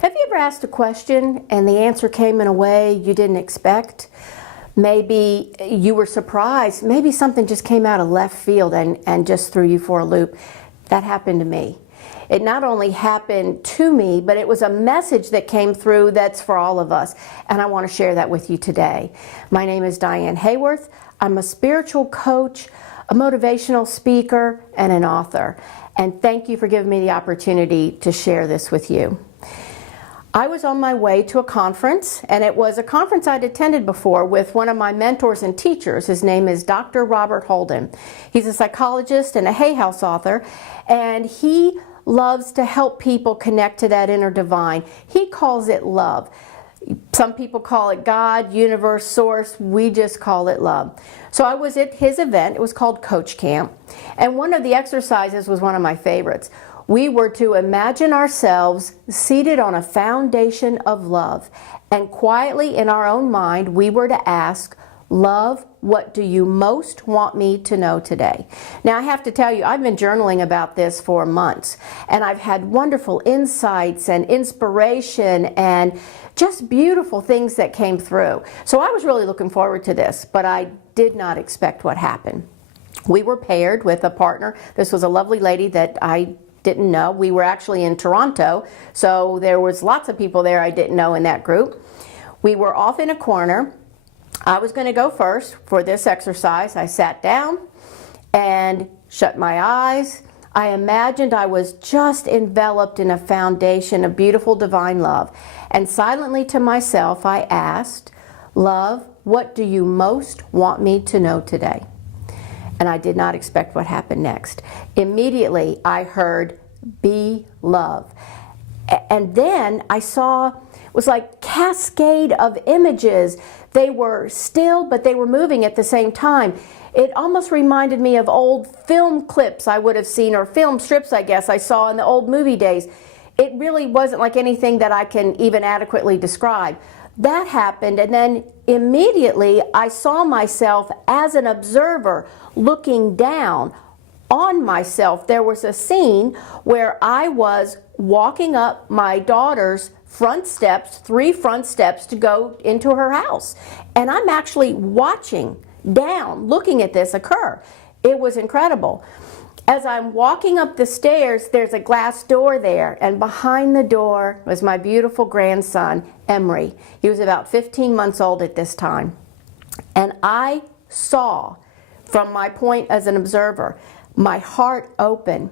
Have you ever asked a question and the answer came in a way you didn't expect? Maybe you were surprised. Maybe something just came out of left field and just threw you for a loop. That happened to me. It not only happened to me, but it was a message that came through that's for all of us. And I want to share that with you today. My name is Dianehayworth. I'm a spiritual coach, a motivational speaker, and an author. And thank you for giving me the opportunity to share this with you. I was on my way to a conference, and it was a conference I'd attended before with one of my mentors and teachers. His name is Dr. Robert Holden. He's a psychologist and a Hay House author, and he loves to help people connect to that inner divine. He calls it love. Some people call it God, universe, source. We just call it love. So I was at his event. It was called Coach Camp, and one of the exercises was one of my favorites. We were to imagine ourselves seated on a foundation of love, and quietly in our own mind we were to ask, love, what do you most want me to know today? Now I have to tell you, I've been journaling about this for months, and I've had wonderful insights and inspiration and just beautiful things that came through. So I was really looking forward to this, but I did not expect what happened. We were paired with a partner. This was a lovely lady that I didn't know. We were actually in Toronto, so there was lots of people there I didn't know in that group. We were off in a corner. I was going to go first for this exercise. I sat down and shut my eyes. I imagined I was just enveloped in a foundation of beautiful divine love. And silently to myself, I asked, love, what do you most want me to know today? And I did not expect what happened next. Immediately, I heard, be love. And then I saw, it was like cascade of images. They were still, but they were moving at the same time. It almost reminded me of old film clips I would have seen, or film strips, I guess, I saw in the old movie days. It really wasn't like anything that I can even adequately describe. That happened, and then immediately I saw myself as an observer looking down on myself. There was a scene where I was walking up my daughter's front steps, 3 front steps to go into her house. And I'm actually watching down, looking at this occur. It was incredible. As I'm walking up the stairs, there's a glass door there, and behind the door was my beautiful grandson, Emery. He was about 15 months old at this time. And I saw, from my point as an observer, my heart open.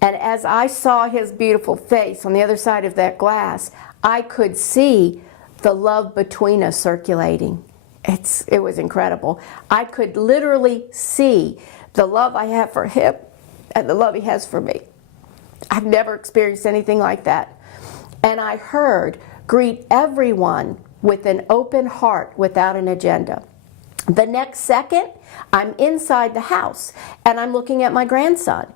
And as I saw his beautiful face on the other side of that glass, I could see the love between us circulating. It was incredible. I could literally see the love I have for him and the love he has for me. I've never experienced anything like that. And I heard, greet everyone with an open heart without an agenda. The next second, I'm inside the house and I'm looking at my grandson.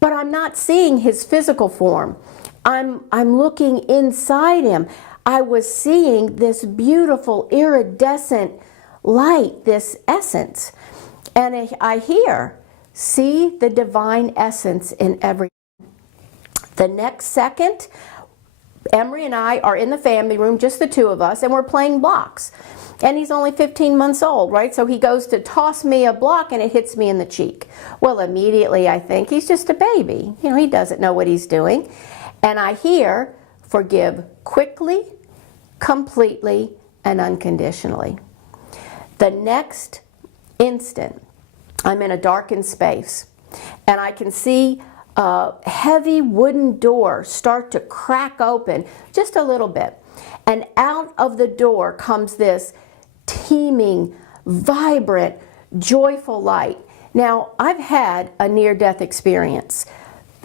But I'm not seeing his physical form. I'm looking inside him. I was seeing this beautiful iridescent light, this essence. And I hear, see the divine essence in everything. The next second, Emery and I are in the family room, just the 2 of us, and we're playing blocks. And he's only 15 months old, right? So he goes to toss me a block and it hits me in the cheek. Well, immediately I think he's just a baby. You know, he doesn't know what he's doing. And I hear, forgive quickly, completely, and unconditionally. The next instant, I'm in a darkened space, and I can see a heavy wooden door start to crack open just a little bit. And out of the door comes this teeming, vibrant, joyful light. Now, I've had a near-death experience.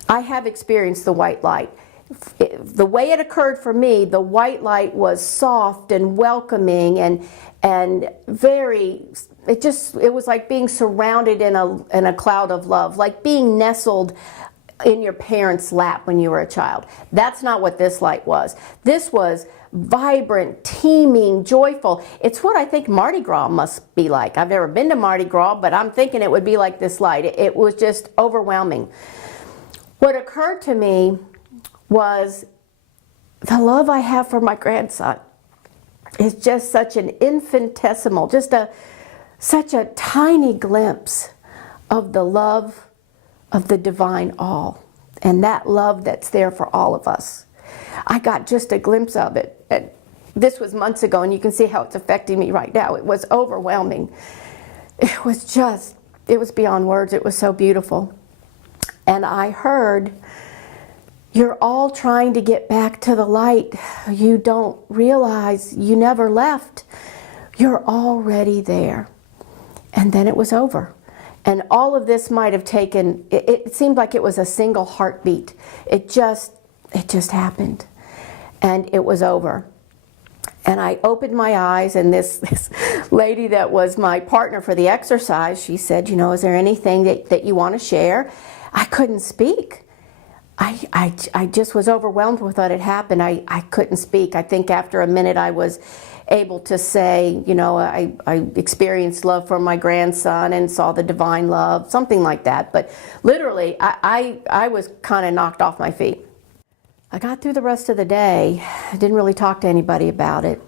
I have experienced the white light. The way it occurred for me, the white light was soft and welcoming and very, it was like being surrounded in a cloud of love, like being nestled in your parents' lap when you were a child. That's not what this light was. This was vibrant, teeming, joyful. It's what I think Mardi Gras must be like. I've never been to Mardi Gras, but I'm thinking it would be like this light. It was just overwhelming. What occurred to me was the love I have for my grandson is just such an infinitesimal, such a tiny glimpse of the love of the divine all, and that love that's there for all of us. I got just a glimpse of it, and this was months ago, and you can see how it's affecting me right now. It was overwhelming. It was beyond words. It was so beautiful. And I heard, you're all trying to get back to the light. You don't realize you never left. You're already there. And then it was over. And all of this might have taken, it seemed like it was a single heartbeat. It just happened. And it was over. And I opened my eyes, and this lady that was my partner for the exercise, she said, you know, is there anything that you want to share? I couldn't speak. I just was overwhelmed with what had happened. I couldn't speak. I think after a minute I was able to say, you know, I experienced love for my grandson and saw the divine love, something like that. But literally, I was kind of knocked off my feet. I got through the rest of the day. I didn't really talk to anybody about it.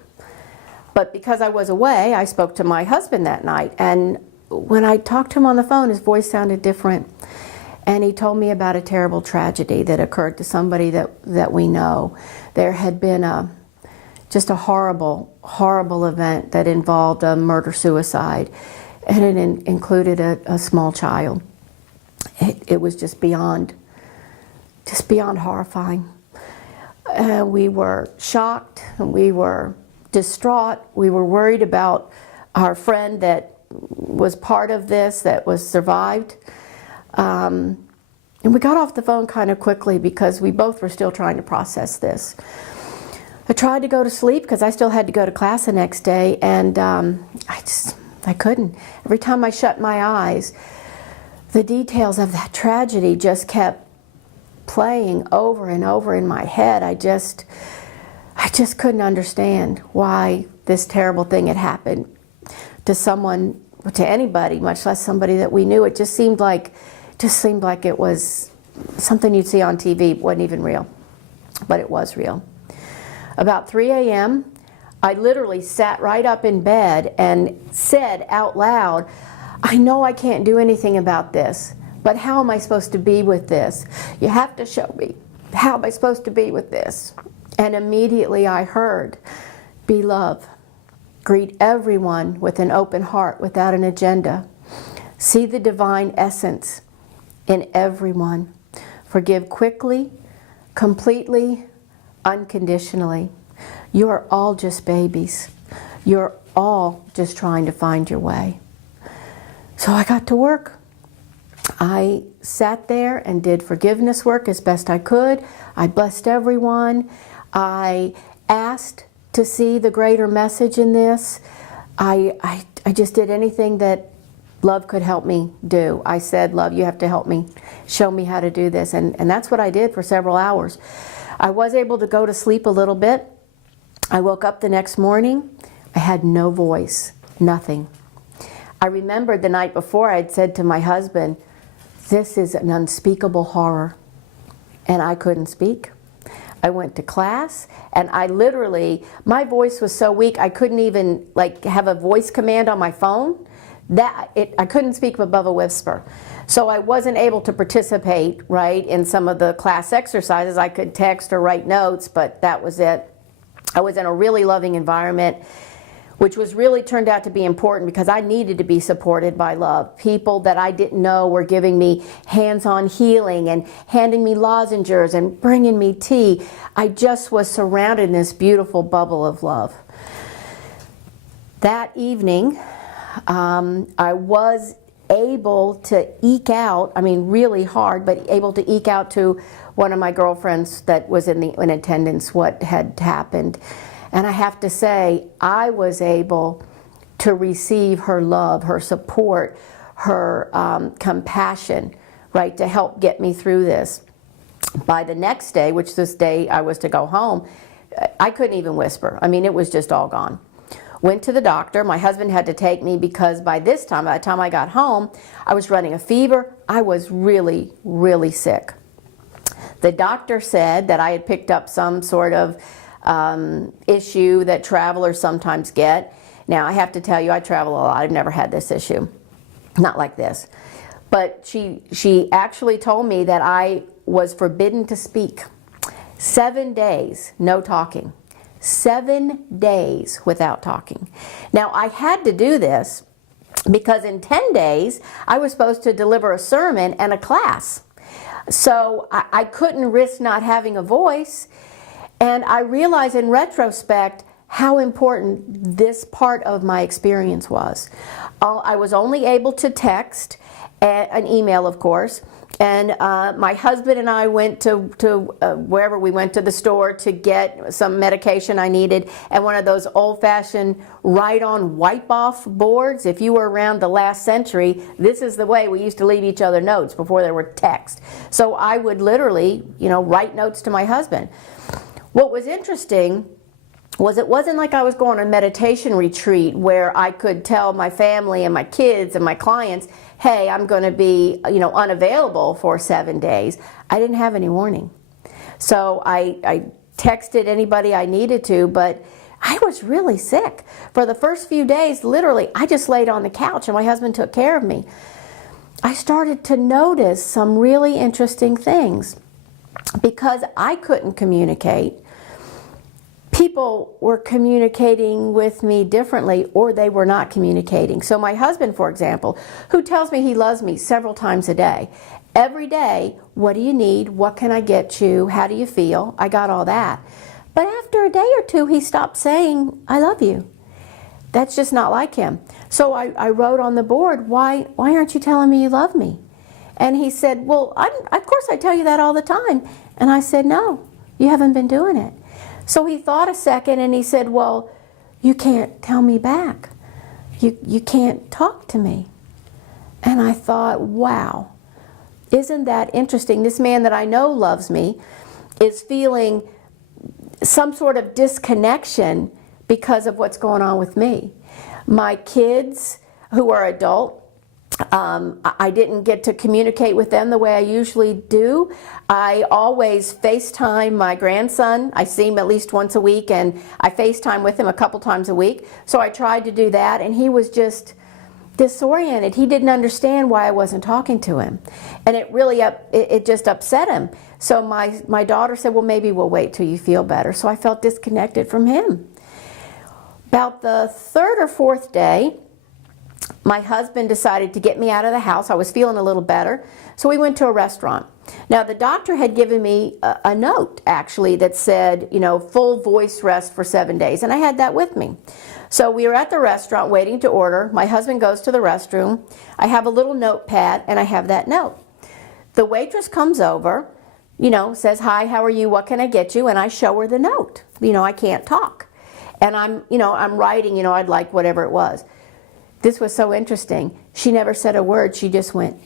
But because I was away, I spoke to my husband that night. And when I talked to him on the phone, his voice sounded different. And he told me about a terrible tragedy that occurred to somebody that we know. There had been just a horrible, horrible event that involved a murder-suicide. And it included a small child. It was just beyond horrifying. We were shocked, we were distraught, we were worried about our friend that was part of this, that was survived. And we got off the phone kind of quickly because we both were still trying to process this. I tried to go to sleep because I still had to go to class the next day, and I couldn't. Every time I shut my eyes, the details of that tragedy just kept playing over and over in my head. I just couldn't understand why this terrible thing had happened to someone, to anybody, much less somebody that we knew. It just seemed like it was something you'd see on TV. It wasn't even real, but it was real. About 3 a.m., I literally sat right up in bed and said out loud, I know I can't do anything about this, but how am I supposed to be with this? You have to show me. How am I supposed to be with this? And immediately I heard, be love. Greet everyone with an open heart without an agenda. See the divine essence in everyone. Forgive quickly, completely, unconditionally. You are all just babies. You're all just trying to find your way. So I got to work. I sat there and did forgiveness work as best I could. I blessed everyone. I asked to see the greater message in this. I just did anything that love could help me do. I said, love, you have to help me, show me how to do this. And that's what I did for several hours. I was able to go to sleep a little bit. I woke up the next morning. I had no voice, nothing. I remembered the night before I'd said to my husband, this is an unspeakable horror. And I couldn't speak. I went to class, and I literally, my voice was so weak I couldn't even have a voice command on my phone. I couldn't speak above a whisper. So I wasn't able to participate, right, in some of the class exercises. I could text or write notes, but that was it. I was in a really loving environment, which was really turned out to be important because I needed to be supported by love. People that I didn't know were giving me hands-on healing and handing me lozenges and bringing me tea. I just was surrounded in this beautiful bubble of love. That evening, I was able to eke out, really hard, but able to eke out to one of my girlfriends that was in attendance what had happened. And I have to say, I was able to receive her love, her support, her compassion, right, to help get me through this. By the next day, which this day I was to go home, I couldn't even whisper. It was just all gone. Went to the doctor. My husband had to take me because by the time I got home, I was running a fever. I was really, really sick. The doctor said that I had picked up some sort of issue that travelers sometimes get. Now, I have to tell you, I travel a lot. I've never had this issue. Not like this. But she actually told me that I was forbidden to speak. 7 days, no talking. 7 days without talking. Now, I had to do this because in 10 days, I was supposed to deliver a sermon and a class. So I couldn't risk not having a voice. And I realize in retrospect how important this part of my experience was. I was only able to text, an email of course, and my husband and I went to wherever we went, to the store to get some medication I needed, and one of those old-fashioned write-on wipe-off boards. If you were around the last century, this is the way we used to leave each other notes before there were text. So I would literally, write notes to my husband. What was interesting was it wasn't like I was going on a meditation retreat where I could tell my family and my kids and my clients, hey, I'm going to be, unavailable for 7 days. I didn't have any warning. So I texted anybody I needed to, but I was really sick. For the first few days, literally, I just laid on the couch and my husband took care of me. I started to notice some really interesting things. Because I couldn't communicate, people were communicating with me differently, or they were not communicating. So my husband, for example, who tells me he loves me several times a day, every day, what do you need? What can I get you? How do you feel? I got all that. But after a day or two, he stopped saying, I love you. That's just not like him. So I wrote on the board, why aren't you telling me you love me? And he said, well, of course I tell you that all the time. And I said, no, you haven't been doing it. So he thought a second and he said, well, you can't tell me back. You can't talk to me. And I thought, wow, isn't that interesting? This man that I know loves me is feeling some sort of disconnection because of what's going on with me. My kids, who are adult, I didn't get to communicate with them the way I usually do. I always FaceTime my grandson. I see him at least once a week, and I FaceTime with him a couple times a week. So I tried to do that, and he was just disoriented. He didn't understand why I wasn't talking to him. And it really, it just upset him. So my daughter said, well, maybe we'll wait till you feel better. So I felt disconnected from him. About the third or fourth day, my husband decided to get me out of the house. I was feeling a little better, so we went to a restaurant. Now, the doctor had given me a note, actually, that said, full voice rest for 7 days, and I had that with me. So we were at the restaurant waiting to order. My husband goes to the restroom. I have a little notepad, and I have that note. The waitress comes over, says, hi, how are you? What can I get you? And I show her the note. I can't talk. And I'm writing, I'd like whatever it was. This was so interesting. She never said a word. She just went.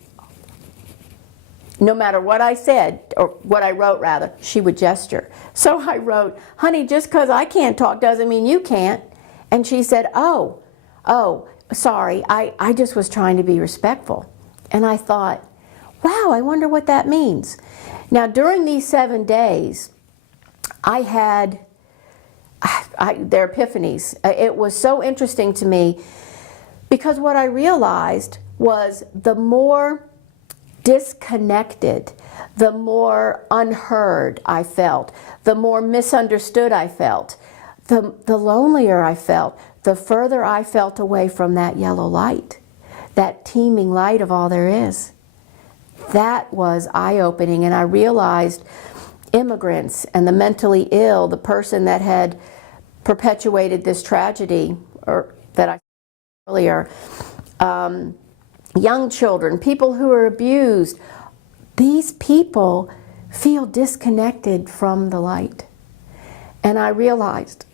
No matter what I said, or what I wrote rather, she would gesture. So I wrote, honey, just because I can't talk doesn't mean you can't. And she said, oh, sorry, I just was trying to be respectful. And I thought, wow, I wonder what that means. Now, during these 7 days, I had their epiphanies. It was so interesting to me. Because what I realized was the more disconnected, the more unheard I felt, the more misunderstood I felt, the lonelier I felt, the further I felt away from that yellow light, that teeming light of all there is. That was eye-opening, and I realized immigrants and the mentally ill, the person that had perpetuated this tragedy, or that I earlier, young children, people who are abused, these people feel disconnected from the light. And I realized,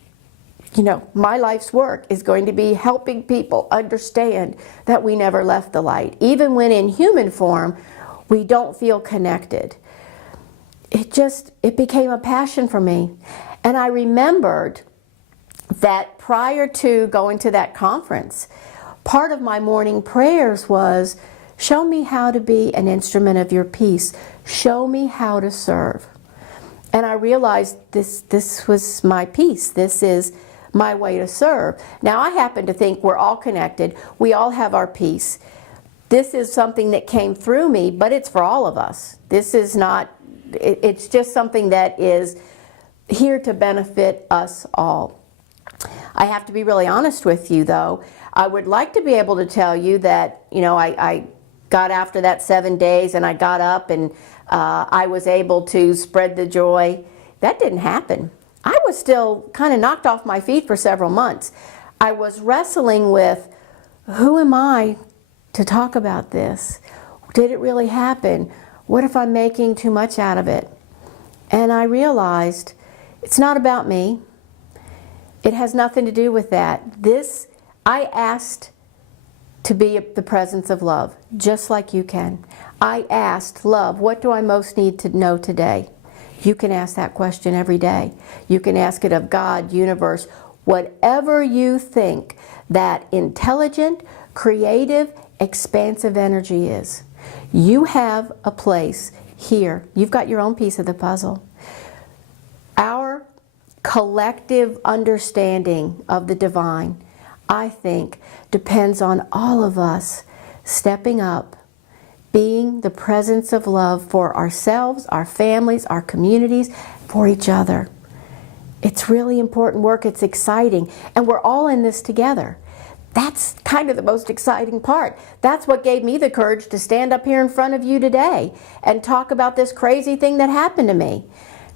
my life's work is going to be helping people understand that we never left the light. Even when in human form, we don't feel connected. It became a passion for me. And I remembered that prior to going to that conference, part of my morning prayers was, show me how to be an instrument of your peace. Show me how to serve. And I realized this was my piece. This is my way to serve. Now, I happen to think we're all connected. We all have our piece. This is something that came through me, but it's for all of us. This is not, it's just something that is here to benefit us all. I have to be really honest with you, though. I would like to be able to tell you that, you know, I got after that 7 days and I got up and I was able to spread the joy. That didn't happen. I was still kind of knocked off my feet for several months. I was wrestling with, who am I to talk about this? Did it really happen? What if I'm making too much out of it? And I realized it's not about me. It has nothing to do with that. I asked to be the presence of love, just like you can. I asked, love, what do I most need to know today? You can ask that question every day. You can ask it of God, universe, whatever you think that intelligent, creative, expansive energy is. You have a place here. You've got your own piece of the puzzle. Our collective understanding of the divine, I think, depends on all of us stepping up, being the presence of love for ourselves, our families, our communities, for each other. It's really important work. It's exciting. And we're all in this together. That's kind of the most exciting part. That's what gave me the courage to stand up here in front of you today and talk about this crazy thing that happened to me.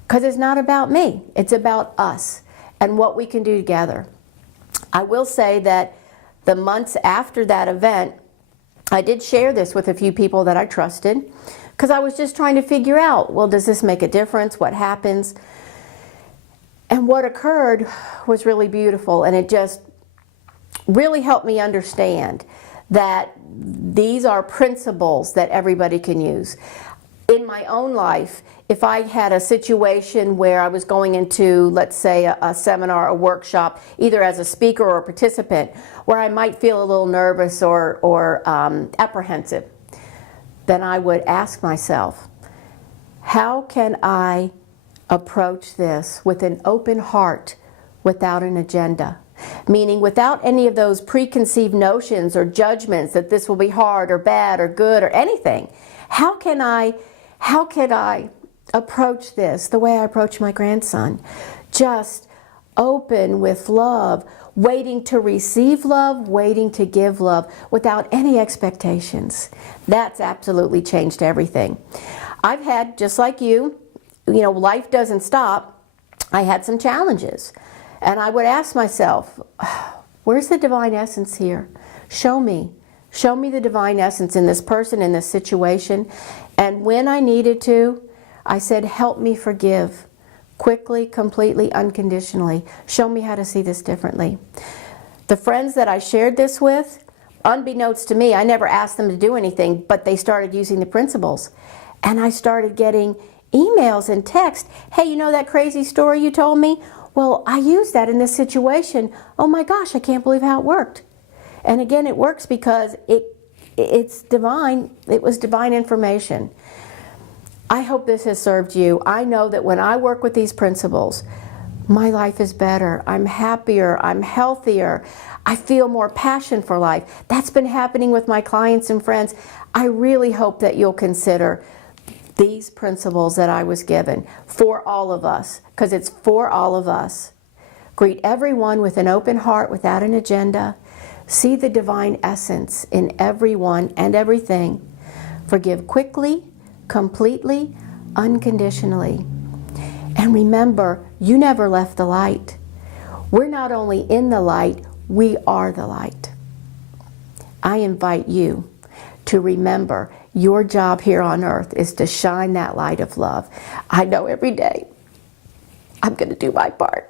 Because it's not about me. It's about us and what we can do together. I will say that the months after that event, I did share this with a few people that I trusted because I was just trying to figure out, well, does this make a difference? What happens? And what occurred was really beautiful, and it just really helped me understand that these are principles that everybody can use. In my own life, if I had a situation where I was going into, let's say, a seminar, a workshop, either as a speaker or a participant, where I might feel a little nervous or apprehensive, then I would ask myself, how can I approach this with an open heart without an agenda? Meaning without any of those preconceived notions or judgments that this will be hard or bad or good or anything. How can I approach this the way I approach my grandson? Just open with love, waiting to receive love, waiting to give love without any expectations. That's absolutely changed everything. I've had, just like you, life doesn't stop. I had some challenges. And I would ask myself, where's the divine essence here? Show me. Show me the divine essence in this person, in this situation. And when I needed to, I said, help me forgive. Quickly, completely, unconditionally. Show me how to see this differently. The friends that I shared this with, unbeknownst to me, I never asked them to do anything, but they started using the principles. And I started getting emails and texts. Hey, you know that crazy story you told me? Well, I used that in this situation. Oh my gosh, I can't believe how it worked. And again, it works because it's divine. It was divine information. I hope this has served you. I know that when I work with these principles, my life is better. I'm happier. I'm healthier. I feel more passion for life. That's been happening with my clients and friends. I really hope that you'll consider these principles that I was given for all of us, because it's for all of us. Greet everyone with an open heart without an agenda. See the divine essence in everyone and everything. Forgive quickly, completely, unconditionally. And remember, you never left the light. We're not only in the light, we are the light. I invite you to remember your job here on earth is to shine that light of love. I know every day I'm going to do my part.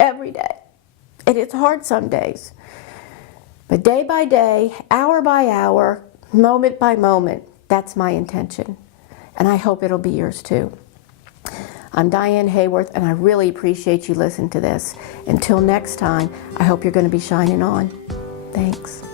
Every day. And it's hard some days. But day by day, hour by hour, moment by moment, that's my intention. And I hope it'll be yours too. I'm Dianehayworth, and I really appreciate you listening to this. Until next time, I hope you're going to be shining on. Thanks.